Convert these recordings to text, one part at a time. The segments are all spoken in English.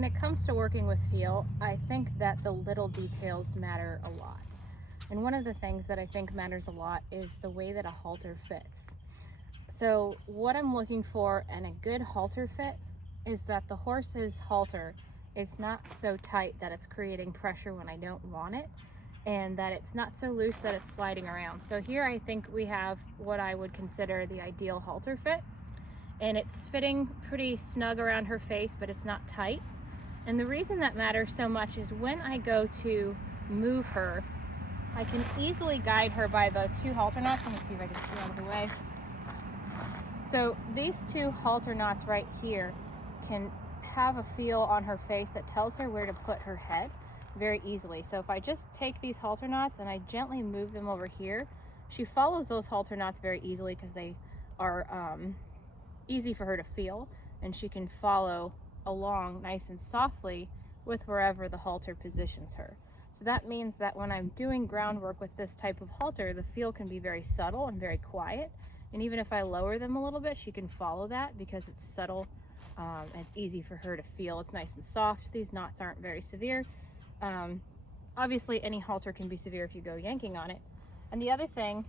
when it comes to working with feel, I think that the little details matter a lot. And one of the things that I think matters a lot is the way that a halter fits. So what I'm looking for in a good halter fit is that the horse's halter is not so tight that it's creating pressure when I don't want it, and that it's not so loose that it's sliding around. So here I think we have what I would consider the ideal halter fit, and it's fitting pretty snug around her face, but it's not tight. And the reason that matters so much is when I go to move her, I can easily guide her by the two halter knots. Let me see if I can see out of the way. So these two halter knots right here can have a feel on her face that tells her where to put her head very easily. So if I just take these halter knots and I gently move them over here, she follows those halter knots very easily because they are easy for her to feel, and she can follow along nice and softly with wherever the halter positions her. So that means that when I'm doing groundwork with this type of halter, the feel can be very subtle and very quiet. And even if I lower them a little bit, she can follow that because it's subtle and it's easy for her to feel. It's nice and soft. These knots aren't very severe. Obviously, any halter can be severe if you go yanking on it. And the other thing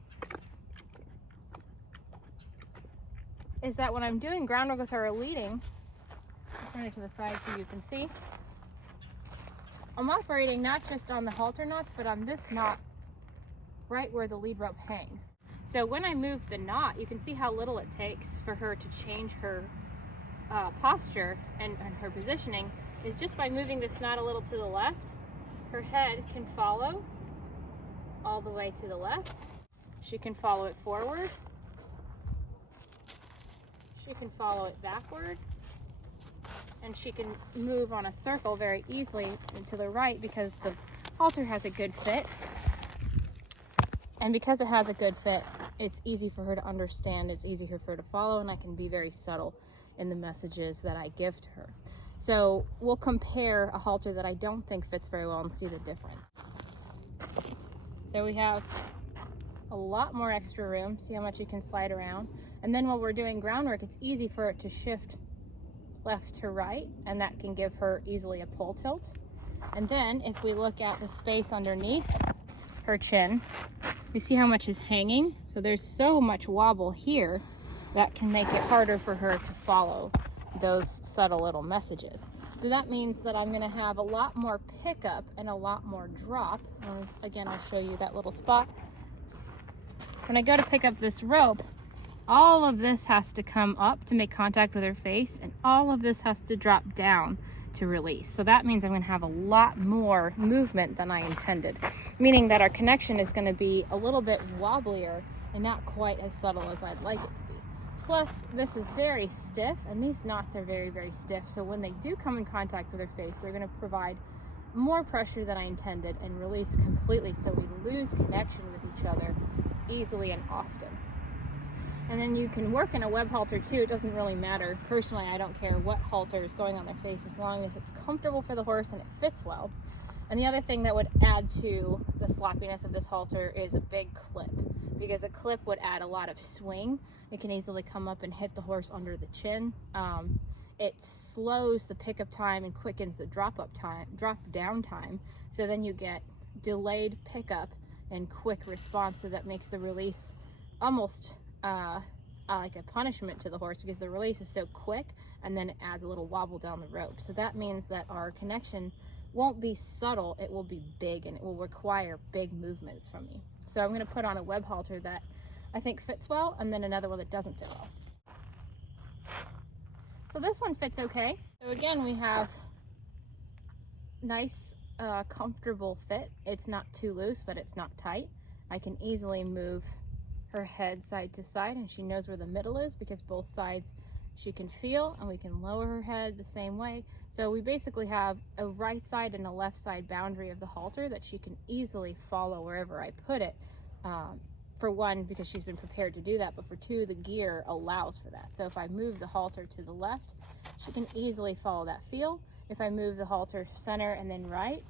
is that when I'm doing groundwork with her or leading, I'll turn it to the side so you can see, I'm operating not just on the halter knots, but on this knot right where the lead rope hangs. So when I move the knot, you can see how little it takes for her to change her posture and her positioning is just by moving this knot a little to the left. Her head can follow all the way to the left. She can follow it forward. She can follow it backward. And she can move on a circle very easily to the right because the halter has a good fit. And because it has a good fit, it's easy for her to understand, it's easy for her to follow, and I can be very subtle in the messages that I give to her. So we'll compare a halter that I don't think fits very well and see the difference. So we have a lot more extra room. See how much you can slide around. And then while we're doing groundwork, it's easy for it to shift left to right, and that can give her easily a pole tilt. And then if we look at the space underneath her chin, we see how much is hanging. So there's so much wobble here that can make it harder for her to follow those subtle little messages. So that means that I'm going to have a lot more pickup and a lot more drop. Again, I'll show you that little spot. When I go to pick up this rope, all of this has to come up to make contact with her face, and all of this has to drop down to release. So that means I'm going to have a lot more movement than I intended, meaning that our connection is going to be a little bit wobblier and not quite as subtle as I'd like it to be. Plus, this is very stiff, and these knots are very, very stiff. So when they do come in contact with her face, they're going to provide more pressure than I intended and release completely, so we lose connection with each other easily and often. And then you can work in a web halter too. It doesn't really matter. Personally, I don't care what halter is going on their face as long as it's comfortable for the horse and it fits well. And the other thing that would add to the sloppiness of this halter is a big clip, because a clip would add a lot of swing. It can easily come up and hit the horse under the chin. It slows the pickup time and quickens the drop down time. So then you get delayed pickup and quick response. So that makes the release almost like a punishment to the horse, because the release is so quick and then it adds a little wobble down the rope. So that means that our connection won't be subtle, it will be big, and it will require big movements from me. So I'm going to put on a web halter that I think fits well, and then another one that doesn't fit well. So this one fits okay. So again, we have nice comfortable fit. It's not too loose, but it's not tight. I can easily move her head side to side, and she knows where the middle is because both sides she can feel, and we can lower her head the same way. So we basically have a right side and a left side boundary of the halter that she can easily follow wherever I put it. For one, because she's been prepared to do that, but for two, the gear allows for that. So if I move the halter to the left, she can easily follow that feel. If I move the halter center and then right,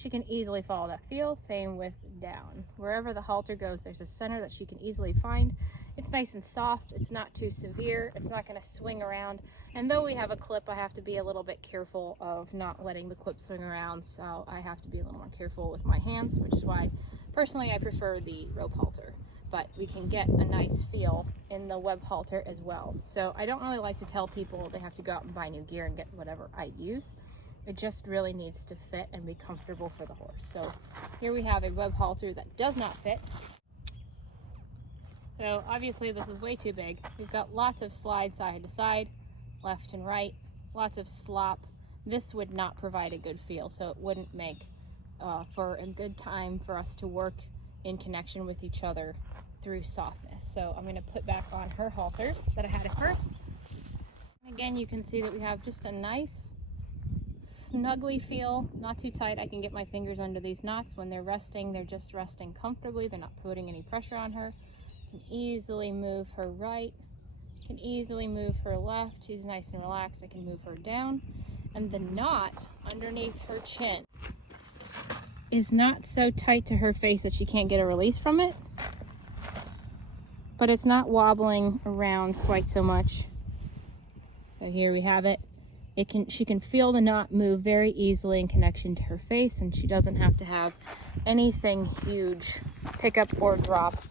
she can easily follow that feel. Same with down. Wherever the halter goes, there's a center that she can easily find. It's nice and soft. It's not too severe. It's not going to swing around. And though we have a clip, I have to be a little bit careful of not letting the clip swing around. So I have to be a little more careful with my hands, which is why personally I prefer the rope halter. But we can get a nice feel in the web halter as well. So I don't really like to tell people they have to go out and buy new gear and get whatever I use. It just really needs to fit and be comfortable for the horse. So here we have a web halter that does not fit. So obviously this is way too big. We've got lots of slide side to side, left and right, lots of slop. This would not provide a good feel, so it wouldn't make for a good time for us to work in connection with each other through softness. So I'm going to put back on her halter that I had at first. And again, you can see that we have just a nice snuggly feel, not too tight. I can get my fingers under these knots. When they're resting, they're just resting comfortably. They're not putting any pressure on her. Can easily move her right, can easily move her left. She's nice and relaxed. I can move her down. And the knot underneath her chin is not so tight to her face that she can't get a release from it, but it's not wobbling around quite so much. So here we have it. She can feel the knot move very easily in connection to her face, and she doesn't have to have anything huge, pick up or drop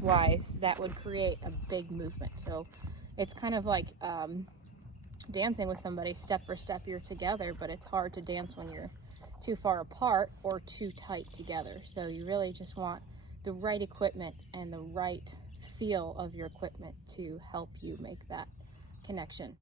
wise, that would create a big movement. So it's kind of like dancing with somebody step for step. You're together, but it's hard to dance when you're too far apart or too tight together. So you really just want the right equipment and the right feel of your equipment to help you make that connection.